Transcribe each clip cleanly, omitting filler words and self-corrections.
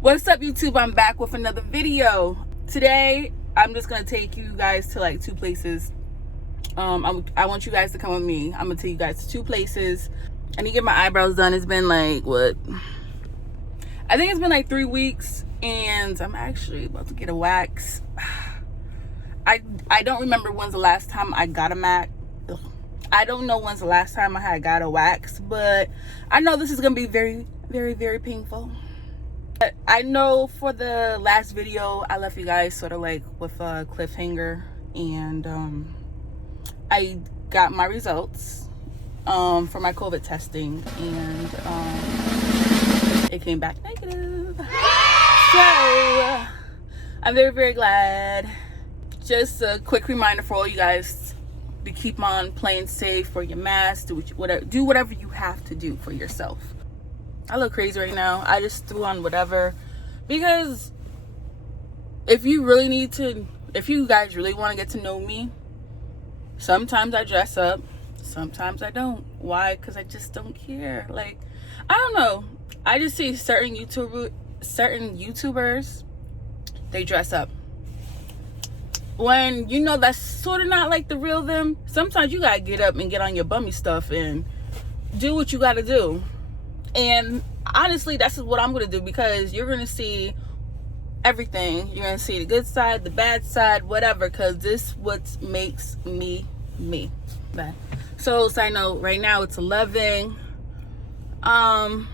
What's up, YouTube? I'm back with another video. Today I'm just gonna take you guys to like two places. I want you guys to come with me. I'm gonna take you guys to two places. I need to get my eyebrows done. It's been like what, I think it's been like 3 weeks, and I'm actually about to get a wax. I don't remember when's the last time I got a Mac. I don't know when's the last time I had got a wax, but I know this is gonna be very, very, very painful. I know for the last video I left you guys sort of like with a cliffhanger, and I got my results for my COVID testing, and it came back negative. So I'm very, very glad. Just a quick reminder for all you guys to keep on playing safe, for your mask, do whatever you have to do for yourself. I look crazy right now. I just threw on whatever, because if you guys really want to get to know me, sometimes I dress up, sometimes I don't. Why? Because I just don't care. Like, I don't know. I just see certain YouTubers, they dress up. When you know that's sort of not like the real them, sometimes you gotta get up and get on your bummy stuff and do what you gotta do. And honestly, that's what I'm going to do, because you're going to see everything. You're going to see the good side, the bad side, whatever, because this what makes me me. So side note, right now it's 11. I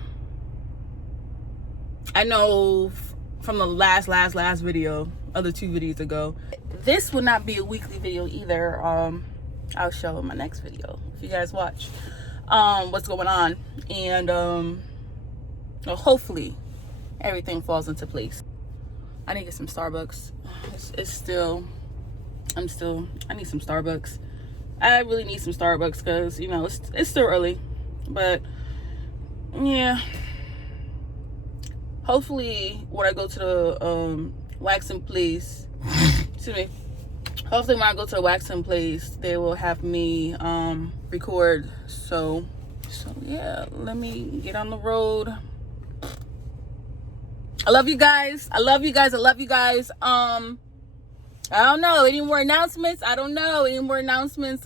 know from the last video, other 2 videos ago, this will not be a weekly video either. I'll show in my next video if you guys watch what's going on, and well, hopefully everything falls into place. I need to get some Starbucks. I need some Starbucks. I really need some Starbucks, because you know it's still early, but yeah, hopefully when I go to the waxing place, excuse me, hopefully when I go to the waxing place, they will have me record. So yeah, let me get on the road. I love you guys. I love you guys. I don't know, any more announcements?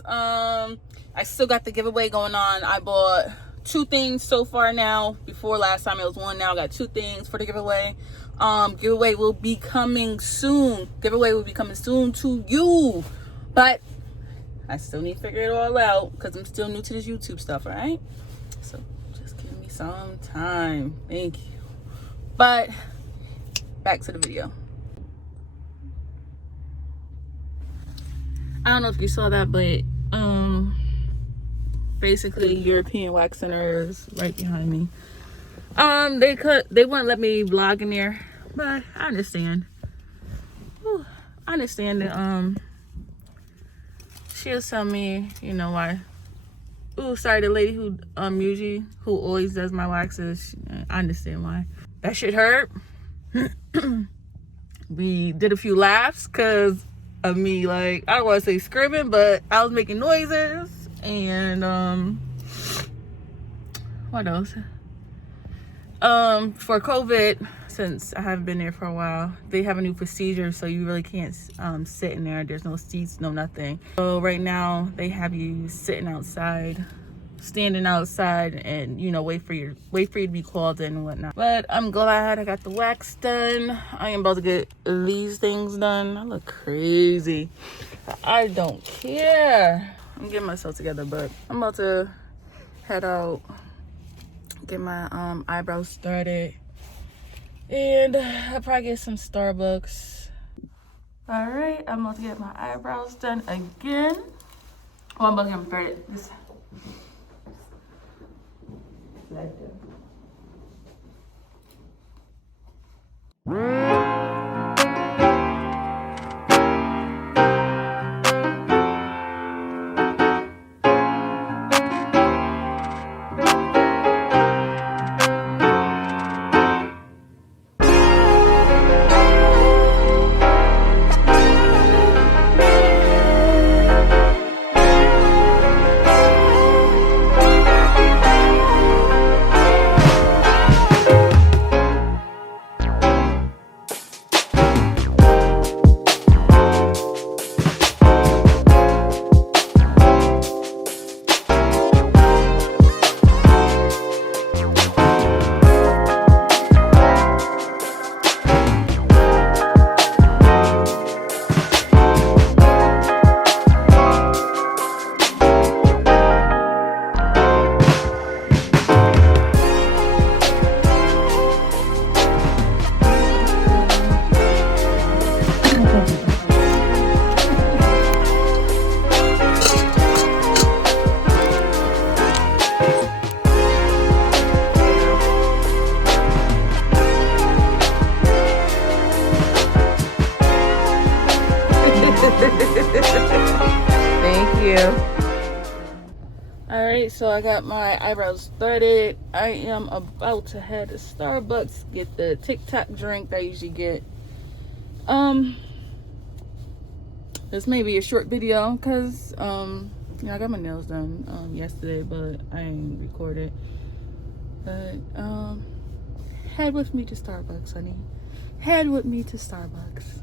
I still got the giveaway going on. I bought 2 things so far now. Before last time it was 1. Now I got 2 things for the giveaway. Giveaway will be coming soon. To you, but I still need to figure it all out, because I'm still new to this YouTube stuff, all right? So just give me some time. Thank you. But back to the video. I don't know if you saw that, but basically European Wax Center is right behind me. They wouldn't let me vlog in there, but I understand. I understand that she'll tell me, you know why. Ooh, sorry, the lady who usually who always does my waxes, I understand why. That shit hurt. We did a few laughs because of me, like, I don't want to say screaming, but I was making noises. And what else? For COVID, since I haven't been there for a while, they have a new procedure, so you really can't sit in there. There's no seats, no nothing. So right now they have you sitting outside, standing outside, and you know, wait for you to be called in and whatnot. But I'm glad I got the wax done. I am about to get these things done. I look crazy. I don't care. I'm getting myself together, but I'm about to head out, get my eyebrows started, and I'll probably get some Starbucks. All right, I'm about to get my eyebrows done again. Oh, I'm about to get them threaded. This like that. All right, so I got my eyebrows threaded. I am about to head to Starbucks, get the Tic Tac drink that I usually get. This may be a short video because you know, I got my nails done yesterday, but I ain't recorded. But head with me to Starbucks, honey. Head with me to Starbucks.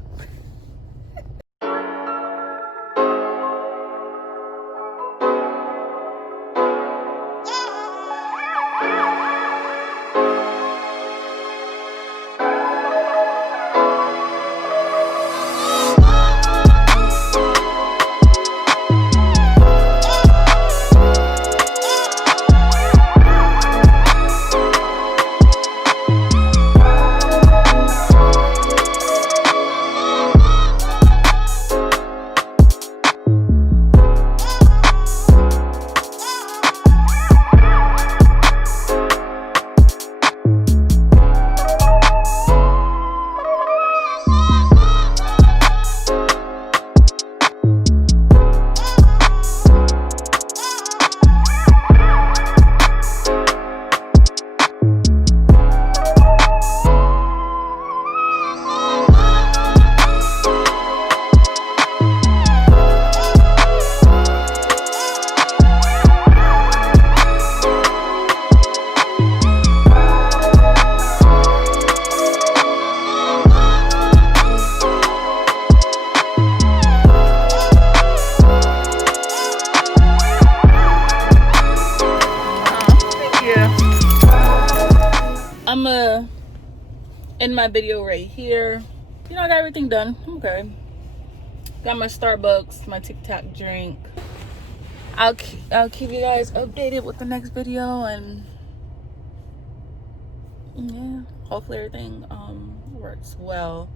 I'm end my video right here. You know, I got everything done. I'm okay. Got my Starbucks, my Tic Tac drink. I'll keep you guys updated with the next video, and yeah, hopefully everything works well.